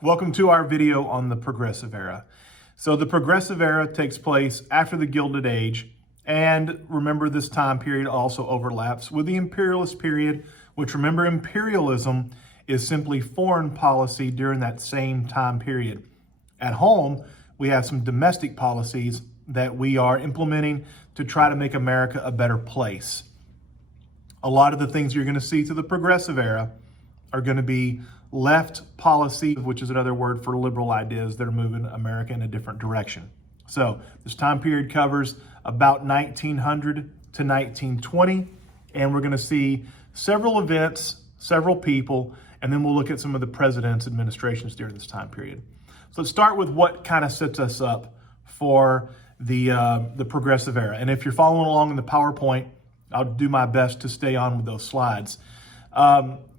Welcome to our video on the Progressive Era. So the Progressive Era takes place after the Gilded Age, and remember this time period also overlaps with the Imperialist period, which remember imperialism is simply foreign policy during that same time period. At home, we have some domestic policies that we are implementing to try to make America a better place. A lot of the things you're going to see through the Progressive Era are going to be left policy, which is another word for liberal ideas that are moving America in a different direction. So this time period covers about 1900 to 1920, and we're going to see several events, several people, and then we'll look at some of the presidents' administrations during this time period. So let's start with what kind of sets us up for the Progressive Era. And if you're following along in the PowerPoint, I'll do my best to stay on with those slides.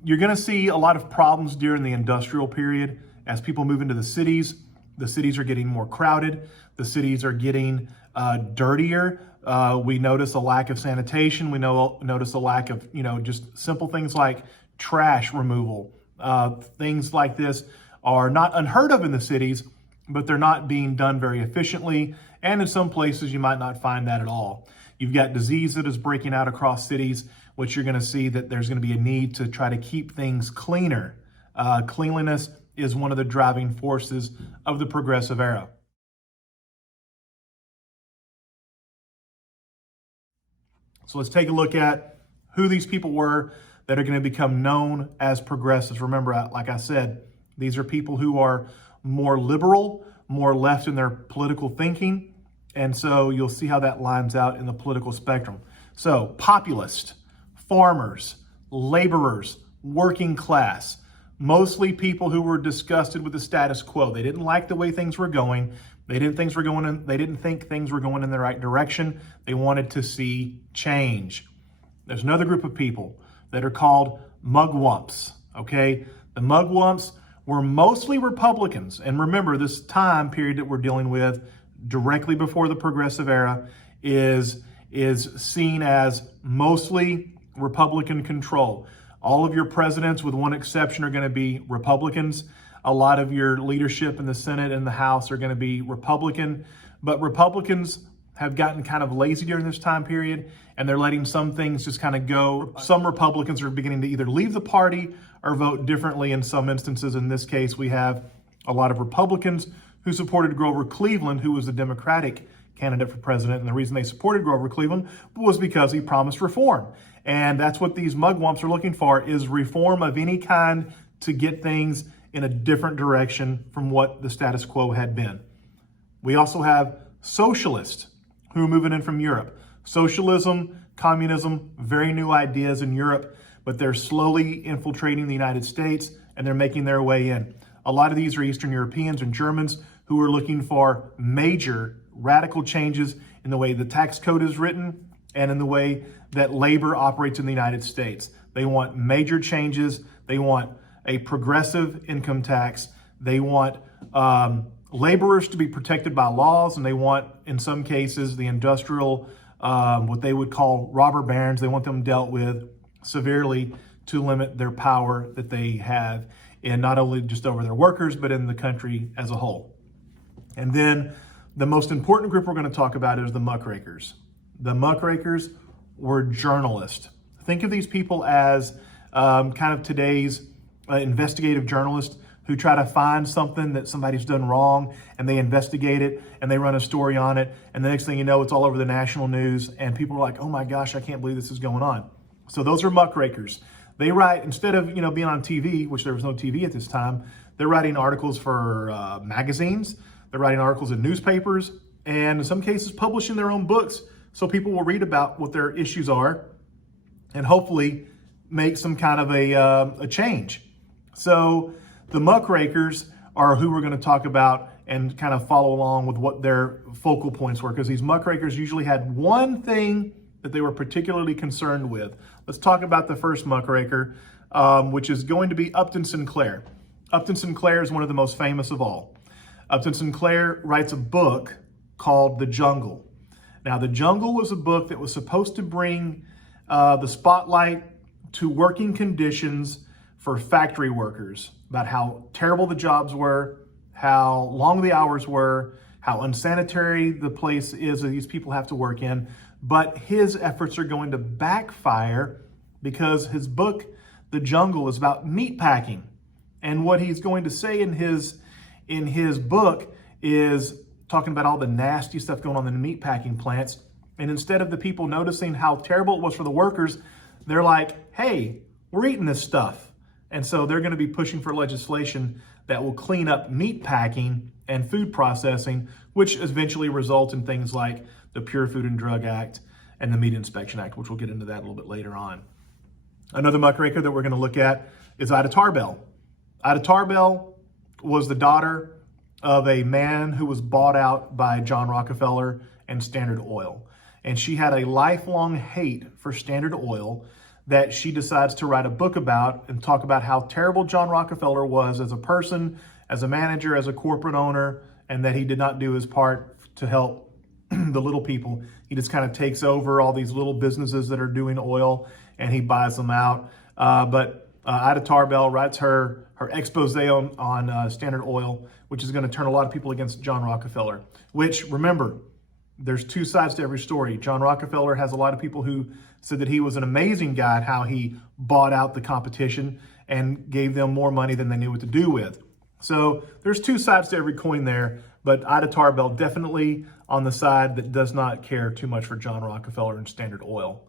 You're going to see a lot of problems during the industrial period as people move into the cities. The cities are getting more crowded. The cities are getting dirtier. We notice a lack of sanitation. We notice a lack of, just simple things like trash removal. Things like this are not unheard of in the cities, but they're not being done very efficiently. And in some places, you might not find that at all. You've got disease that is breaking out across cities, which you're going to see that there's going to be a need to try to keep things cleaner. Cleanliness is one of the driving forces of the Progressive Era. So let's take a look at who these people were that are going to become known as progressives. Remember, like I said, these are people who are more liberal, more left in their political thinking. And so you'll see how that lines out in the political spectrum. So populist, farmers, laborers, working class, mostly people who were disgusted with the status quo. They didn't like the way things were going. They didn't think things were going in the right direction. They wanted to see change. There's another group of people that are called mugwumps, okay? The mugwumps were mostly Republicans. And remember, this time period that we're dealing with directly before the Progressive Era is seen as mostly Republican control. All of your presidents, with one exception, are going to be Republicans. A lot of your leadership in the Senate and the House are going to be Republican. But Republicans have gotten kind of lazy during this time period, and they're letting some things just kind of go. Some Republicans are beginning to either leave the party or vote differently in some instances. In this case, we have a lot of Republicans who supported Grover Cleveland, who was the Democratic candidate for president. And the reason they supported Grover Cleveland was because he promised reform. And that's what these mugwumps are looking for, is reform of any kind to get things in a different direction from what the status quo had been. We also have socialists who are moving in from Europe. Socialism, communism, very new ideas in Europe, but they're slowly infiltrating the United States and they're making their way in. A lot of these are Eastern Europeans and Germans who are looking for major radical changes in the way the tax code is written and in the way that labor operates in the United States. They want major changes. They want a progressive income tax. They want laborers to be protected by laws, and they want, in some cases, the industrial, what they would call robber barons, they want them dealt with severely to limit their power that they have, and not only just over their workers, but in the country as a whole. And then the most important group we're going to talk about is the muckrakers. The muckrakers were journalists. Think of these people as kind of today's investigative journalists who try to find something that somebody's done wrong, and they investigate it and they run a story on it. And the next thing you know, it's all over the national news and people are like, oh my gosh, I can't believe this is going on. So those are muckrakers. They write, instead of being on TV, which there was no TV at this time, they're writing articles for magazines. They're writing articles in newspapers, and in some cases publishing their own books so people will read about what their issues are and hopefully make some kind of a change. So the muckrakers are who we're going to talk about and kind of follow along with what their focal points were, because these muckrakers usually had one thing that they were particularly concerned with. Let's talk about the first muckraker, which is going to be Upton Sinclair. Upton Sinclair is one of the most famous of all. Upton Sinclair writes a book called The Jungle. Now, The Jungle was a book that was supposed to bring the spotlight to working conditions for factory workers about how terrible the jobs were, how long the hours were, how unsanitary the place is that these people have to work in. But his efforts are going to backfire because his book, The Jungle, is about meat packing. And what he's going to say in his book is talking about all the nasty stuff going on in the meat packing plants. And instead of the people noticing how terrible it was for the workers, they're like, hey, we're eating this stuff. And so they're going to be pushing for legislation that will clean up meat packing and food processing, which eventually result in things like the Pure Food and Drug Act and the Meat Inspection Act, which we'll get into that a little bit later on. Another muckraker that we're going to look at is Ida Tarbell. Ida Tarbell was the daughter of a man who was bought out by John Rockefeller and Standard Oil. And she had a lifelong hate for Standard Oil that she decides to write a book about and talk about how terrible John Rockefeller was as a person, as a manager, as a corporate owner, and that he did not do his part to help the little people. He just kind of takes over all these little businesses that are doing oil and he buys them out. But Ida Tarbell writes her expose on Standard Oil, which is going to turn a lot of people against John Rockefeller, which, remember, there's two sides to every story. John Rockefeller has a lot of people who said that he was an amazing guy at how he bought out the competition and gave them more money than they knew what to do with. So there's two sides to every coin there, but Ida Tarbell definitely on the side that does not care too much for John Rockefeller and Standard Oil.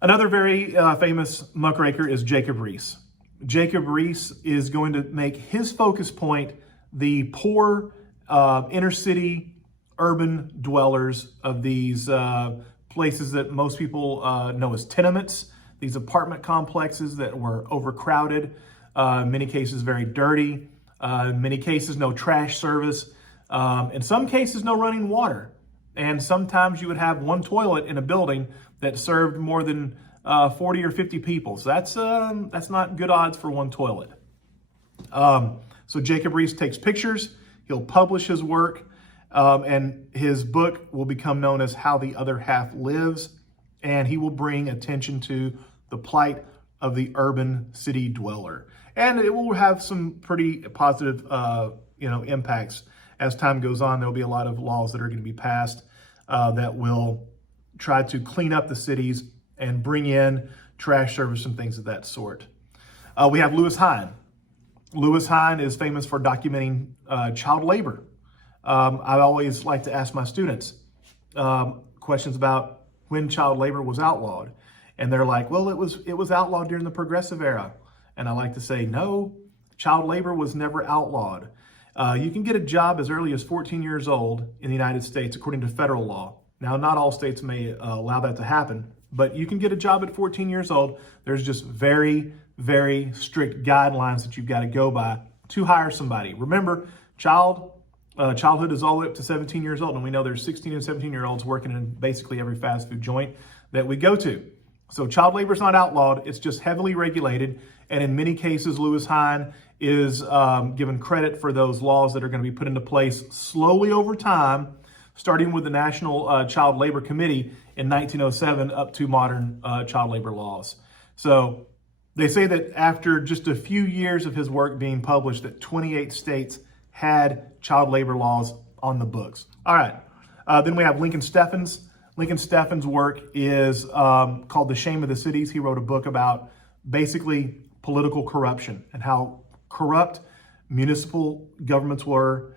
Another very famous muckraker is Jacob Riis. Jacob Riis is going to make his focus point the poor inner city urban dwellers of these places that most people know as tenements, these apartment complexes that were overcrowded, in many cases very dirty, in many cases no trash service, in some cases no running water. And sometimes you would have one toilet in a building that served more than 40 or 50 people. So that's not good odds for one toilet. So Jacob Riis takes pictures, he'll publish his work, and his book will become known as How the Other Half Lives, and he will bring attention to the plight of the urban city dweller. And it will have some pretty positive impacts. As time goes on, there'll be a lot of laws that are going to be passed that will try to clean up the cities and bring in trash service and things of that sort. We have Lewis Hine. Lewis Hine is famous for documenting child labor. I always like to ask my students questions about when child labor was outlawed. And they're like, well, it was outlawed during the Progressive era. And I like to say, no, child labor was never outlawed. You can get a job as early as 14 years old in the United States, according to federal law. Now, not all states may allow that to happen, but you can get a job at 14 years old. There's just very, very strict guidelines that you've got to go by to hire somebody. Remember, childhood is all the way up to 17 years old, and we know there's 16 and 17-year-olds working in basically every fast food joint that we go to. So child labor is not outlawed, it's just heavily regulated, and in many cases, Lewis Hine is given credit for those laws that are going to be put into place slowly over time, starting with the National Child Labor Committee in 1907 up to modern child labor laws. So they say that after just a few years of his work being published, that 28 states had child labor laws on the books. All right, then we have Lincoln Steffens. Lincoln Steffens' work is called The Shame of the Cities. He wrote a book about basically political corruption and how corrupt municipal governments were,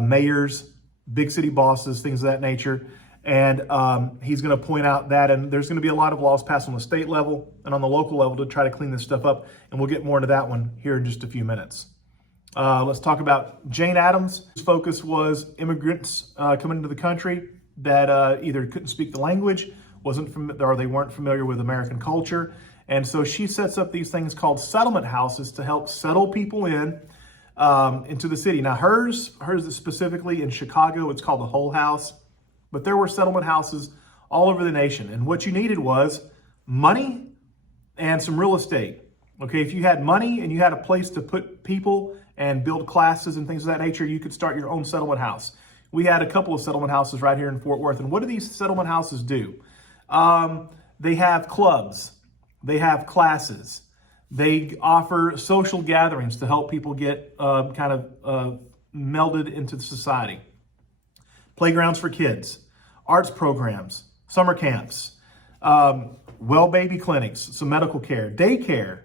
mayors, big city bosses, things of that nature. And he's going to point out that, and there's going to be a lot of laws passed on the state level and on the local level to try to clean this stuff up. And we'll get more into that one here in just a few minutes. Let's talk about Jane Addams. His focus was immigrants coming into the country that either couldn't speak the language, or they weren't familiar with American culture. And so she sets up these things called settlement houses to help settle people into the city. Now hers is specifically in Chicago. It's called the Hull House. But there were settlement houses all over the nation. And what you needed was money and some real estate. Okay, if you had money and you had a place to put people and build classes and things of that nature, you could start your own settlement house. We had a couple of settlement houses right here in Fort Worth. And what do these settlement houses do? They have clubs. They have classes. They offer social gatherings to help people get melded into society. Playgrounds for kids, arts programs, summer camps, well baby clinics, some medical care, daycare.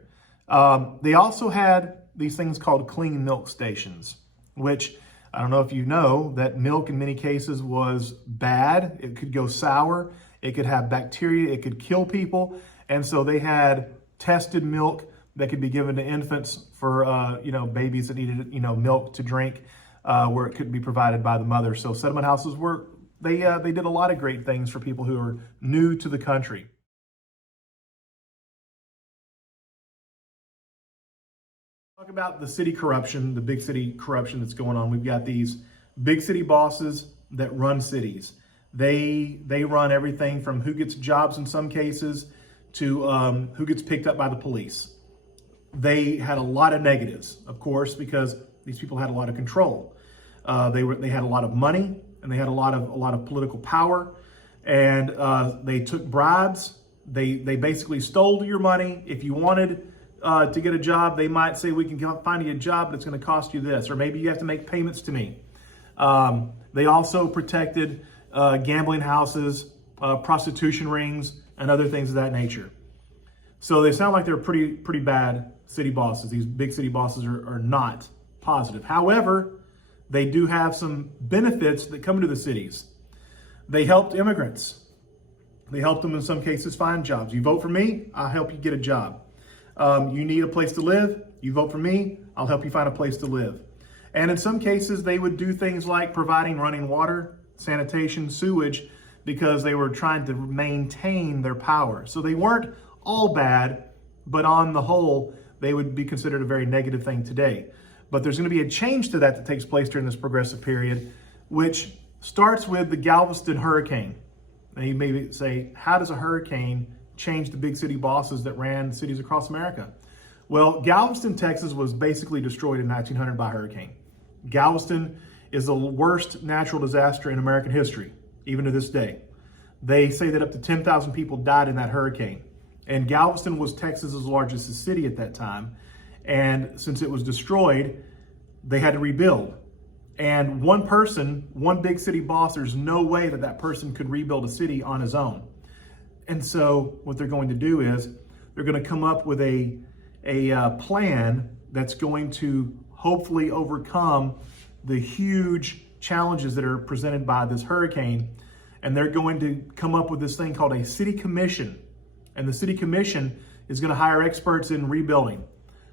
They also had these things called clean milk stations, which I don't know if you know that milk in many cases was bad. It could go sour. It could have bacteria. It could kill people. And so they had tested milk that could be given to infants for, babies that needed, milk to drink, where it couldn't be provided by the mother. So settlement houses they did a lot of great things for people who are new to the country. Talk about the city corruption, the big city corruption that's going on. We've got these big city bosses that run cities. They run everything from who gets jobs in some cases to who gets picked up by the police. They had a lot of negatives, of course, because these people had a lot of control. They had a lot of money, and they had a lot of political power, and they took bribes. They basically stole your money. If you wanted to get a job, they might say, we can find you a job, but it's going to cost you this, or maybe you have to make payments to me. They also protected gambling houses, prostitution rings, and other things of that nature. So they sound like they're pretty bad city bosses. These big city bosses are not positive. However, they do have some benefits that come to the cities. They helped immigrants. They helped them in some cases find jobs. You vote for me, I'll help you get a job. You need a place to live, you vote for me, I'll help you find a place to live. And in some cases, they would do things like providing running water, sanitation, sewage, because they were trying to maintain their power. So they weren't all bad, but on the whole, they would be considered a very negative thing today. But there's going to be a change to that takes place during this progressive period, which starts with the Galveston hurricane. Now you may say, how does a hurricane change the big city bosses that ran cities across America? Well, Galveston, Texas was basically destroyed in 1900 by a hurricane. Galveston is the worst natural disaster in American history, even to this day. They say that up to 10,000 people died in that hurricane. And Galveston was Texas's largest city at that time. And since it was destroyed, they had to rebuild. And one person, one big city boss, there's no way that person could rebuild a city on his own. And so what they're going to do is they're going to come up with a plan that's going to hopefully overcome the huge challenges that are presented by this hurricane. And they're going to come up with this thing called a city commission. And the city commission is going to hire experts in rebuilding,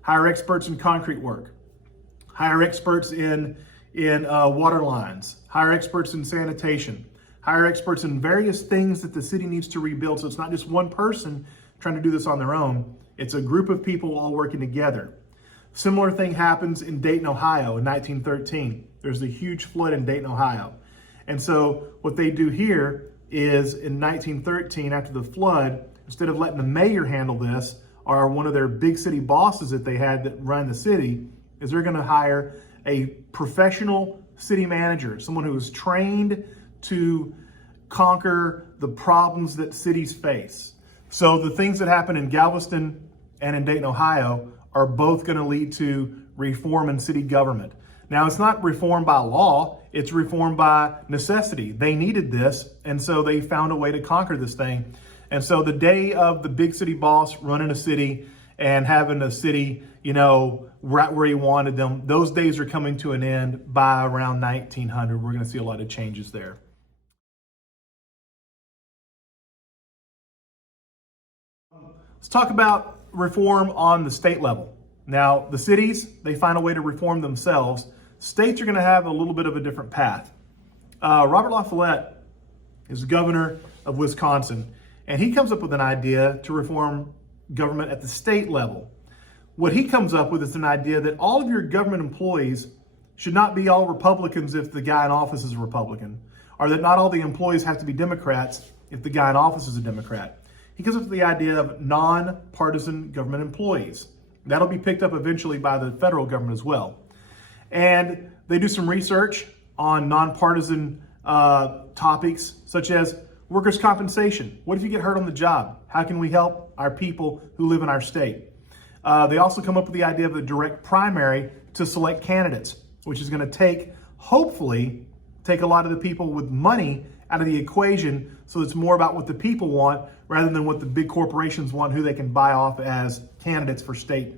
hire experts in concrete work, hire experts in water lines, hire experts in sanitation, hire experts in various things that the city needs to rebuild. So it's not just one person trying to do this on their own. It's a group of people all working together. Similar thing happens in Dayton, Ohio in 1913. There's a huge flood in Dayton, Ohio. And so what they do here is in 1913, after the flood, instead of letting the mayor handle this, or one of their big city bosses that they had that run the city, is they're going to hire a professional city manager, someone who is trained to conquer the problems that cities face. So the things that happen in Galveston and in Dayton, Ohio are both going to lead to reform in city government. Now, it's not reform by law, it's reform by necessity. They needed this, and so they found a way to conquer this thing. And so the day of the big city boss running a city and having a city, right where he wanted them, those days are coming to an end by around 1900. We're going to see a lot of changes there. Let's talk about reform on the state level. Now, the cities, they find a way to reform themselves. States are going to have a little bit of a different path. Robert La Follette is the governor of Wisconsin, and he comes up with an idea to reform government at the state level. What he comes up with is an idea that all of your government employees should not be all Republicans if the guy in office is a Republican, or that not all the employees have to be Democrats if the guy in office is a Democrat. He comes up with the idea of nonpartisan government employees. That'll be picked up eventually by the federal government as well. And they do some research on nonpartisan topics, such as workers' compensation. What if you get hurt on the job? How can we help our people who live in our state? They also come up with the idea of a direct primary to select candidates, which is going to hopefully take a lot of the people with money out of the equation, so it's more about what the people want rather than what the big corporations want, who they can buy off as candidates for state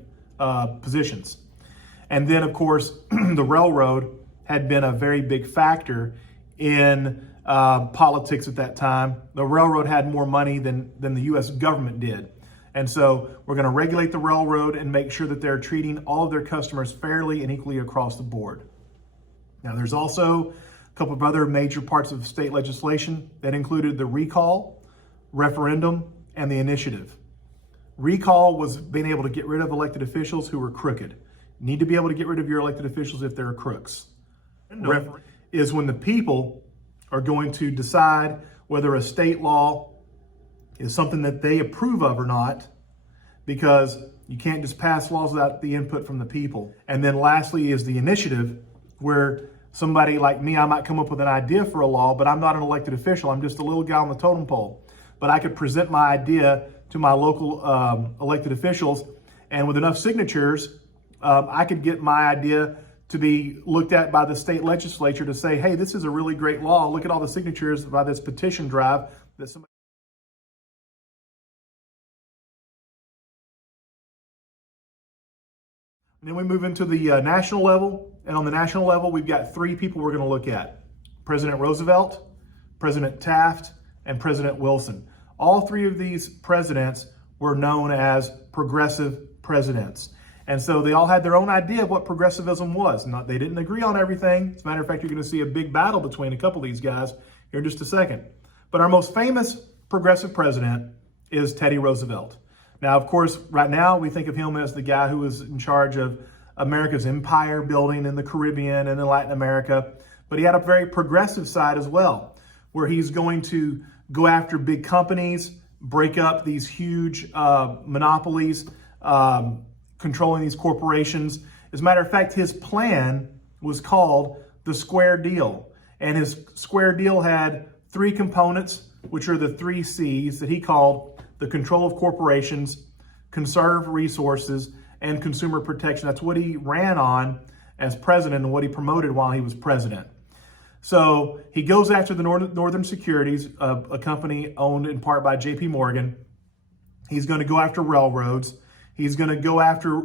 positions. And then, of course, the railroad had been a very big factor in politics at that time. The railroad had more money than the U.S. government did. And so we're going to regulate the railroad and make sure that they're treating all of their customers fairly and equally across the board. Now, there's also a couple of other major parts of state legislation that included the recall, referendum, and the initiative. Recall was being able to get rid of elected officials who were crooked. You need to be able to get rid of your elected officials if they're crooks. Referendum is when the people are going to decide whether a state law is something that they approve of or not, because you can't just pass laws without the input from the people. And then lastly is the initiative, where somebody like me, I might come up with an idea for a law, but I'm not an elected official. I'm just a little guy on the totem pole. But I could present my idea to my local elected officials, and with enough signatures, I could get my idea to be looked at by the state legislature to say, hey, this is a really great law. Look at all the signatures by this petition drive that somebody. And then we move into the national level. And on the national level, we've got three people we're going to look at: President Roosevelt, President Taft, and President Wilson. All three of these presidents were known as progressive presidents. And so they all had their own idea of what progressivism was. They didn't agree on everything. As a matter of fact, you're going to see a big battle between a couple of these guys here in just a second. But our most famous progressive president is Teddy Roosevelt. Now, of course, right now we think of him as the guy who was in charge of America's empire building in the Caribbean and in Latin America. But he had a very progressive side as well, where he's going to go after big companies, break up these huge monopolies, controlling these corporations. As a matter of fact, his plan was called the Square Deal. And his Square Deal had three components, which are the three C's that he called the control of corporations, conserve resources, and consumer protection. That's what he ran on as president and what he promoted while he was president. So he goes after the Northern Securities, a company owned in part by J.P. Morgan. He's going to go after railroads. He's going to go after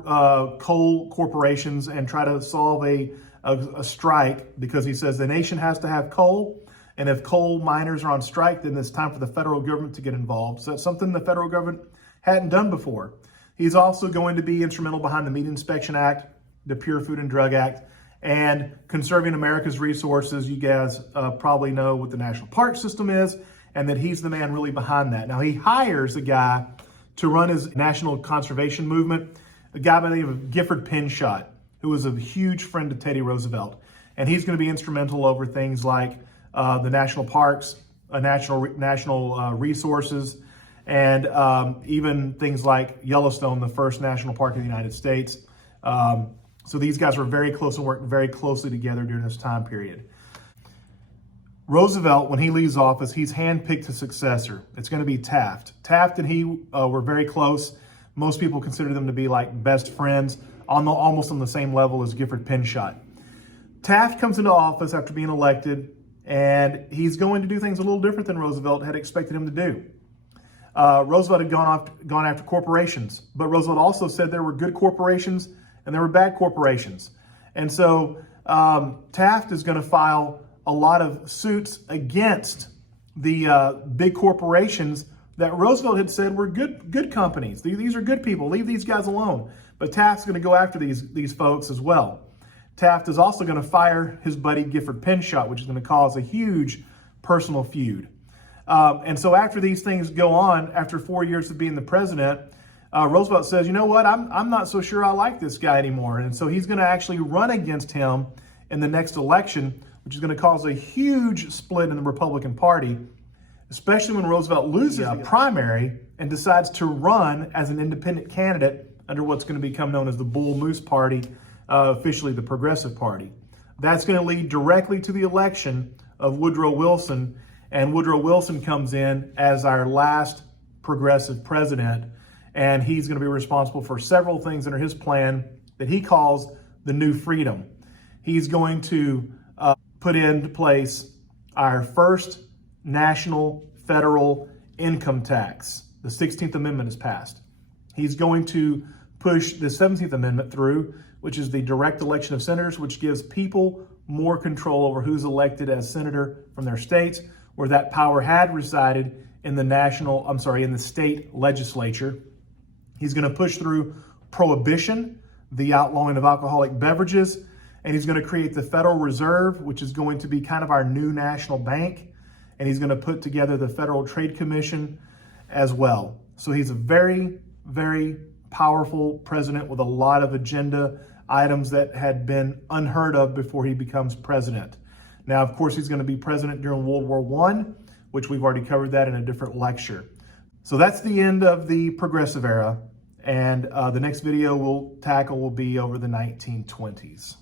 coal corporations and try to solve a strike, because he says the nation has to have coal. And if coal miners are on strike, then it's time for the federal government to get involved. So that's something the federal government hadn't done before. He's also going to be instrumental behind the Meat Inspection Act, the Pure Food and Drug Act, and conserving America's resources. You guys probably know what the National Park System is, and that he's the man really behind that. Now, he hires a guy to run his national conservation movement, a guy by the name of Gifford Pinchot, who was a huge friend of Teddy Roosevelt. And he's going to be instrumental over things like the national parks, national resources, and even things like Yellowstone, the first national park in the United States. So these guys were very close and worked very closely together during this time period. Roosevelt, when he leaves office, he's handpicked his successor. It's going to be Taft. Taft and he were very close. Most people consider them to be like best friends, almost on the same level as Gifford Pinchot. Taft comes into office after being elected, and he's going to do things a little different than Roosevelt had expected him to do. Roosevelt had gone after corporations, but Roosevelt also said there were good corporations and there were bad corporations. And so Taft is going to file a lot of suits against the big corporations that Roosevelt had said were good companies. These are good people. Leave these guys alone. But Taft's going to go after these folks as well. Taft is also going to fire his buddy Gifford Pinchot, which is going to cause a huge personal feud. And so after these things go on, after 4 years of being the president, Roosevelt says, you know what, I'm not so sure I like this guy anymore. And so he's going to actually run against him in the next election, which is going to cause a huge split in the Republican Party, especially when Roosevelt loses the primary and decides to run as an independent candidate under what's going to become known as the Bull Moose Party, officially the Progressive Party. That's going to lead directly to the election of Woodrow Wilson, and Woodrow Wilson comes in as our last progressive president. and he's going to be responsible for several things under his plan that he calls the New Freedom. He's going to put into place our first national federal income tax. The 16th Amendment is passed. He's going to push the 17th Amendment through, which is the direct election of senators, which gives people more control over who's elected as senator from their states, where that power had resided in the state legislature. He's going to push through prohibition, the outlawing of alcoholic beverages, and he's going to create the Federal Reserve, which is going to be kind of our new national bank, and he's going to put together the Federal Trade Commission as well. So he's a very, very powerful president with a lot of agenda items that had been unheard of before he becomes president. Now, of course, he's going to be president during World War I, which we've already covered that in a different lecture. So that's the end of the progressive era, and the next video we'll tackle will be over the 1920s.